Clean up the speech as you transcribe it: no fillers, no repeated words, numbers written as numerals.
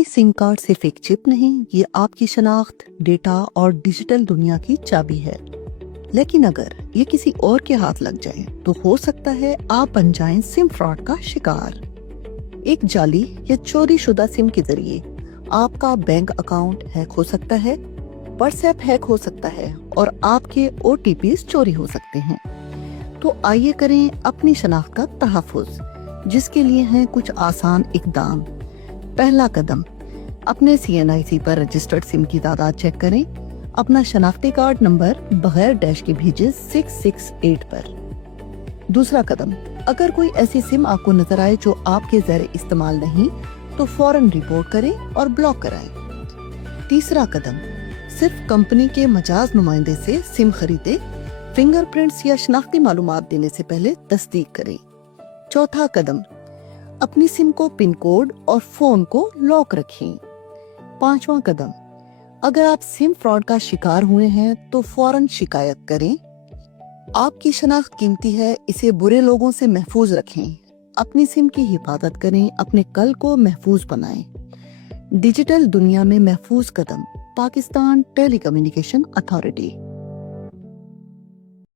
आपकी SIM card सिर्फ एक चिप नहीं, ये आपकी शनाख्त, डेटा और डिजिटल दुनिया की चाबी है। लेकिन अगर ये किसी और के हाथ लग जाए तो हो सकता है आप बन जाएं सिम फ्रॉड का शिकार। एक जाली या चोरी शुदा सिम के जरिए आपका बैंक अकाउंट हैक हो सकता है, व्हाट्सएप हैक हो सकता है और आपके OTPs चोरी हो सकते हैं। तो आइए करें अपनी शनाख्त का तहफ़्फ़ुज़, जिसके लिए हैं कुछ आसान इक़दाम। पहला कदम, अपने CNIC पर रजिस्टर्ड सिम की तादाद चेक करें। अपना शनाख्ती कार्ड नंबर बगैर डैश के भेजें 668 पर। दूसरा कदम, अगर कोई ऐसी सिम आपको नजर आए जो आपके ज़ेरे इस्तेमाल नहीं, तो फौरन रिपोर्ट करें और ब्लॉक कराएं। तीसरा कदम, सिर्फ कंपनी के मजाज नुमाइंदे से सिम खरीदे। फिंगरप्रिंट्स या शनाख्ती मालूमात देने से पहले तस्दीक करें। चौथा कदम, अपनी सिम को पिन कोड और फोन को लॉक रखें। पांचवा कदम, अगर आप सिम फ्रॉड का शिकार हुए हैं तो फौरन शिकायत करें। आपकी शनाख्त कीमती है, इसे बुरे लोगों से महफूज रखें। अपनी सिम की हिफाजत करें, अपने कल को महफूज बनाएं। डिजिटल दुनिया में महफूज कदम, पाकिस्तान टेलीकम्युनिकेशन अथॉरिटी।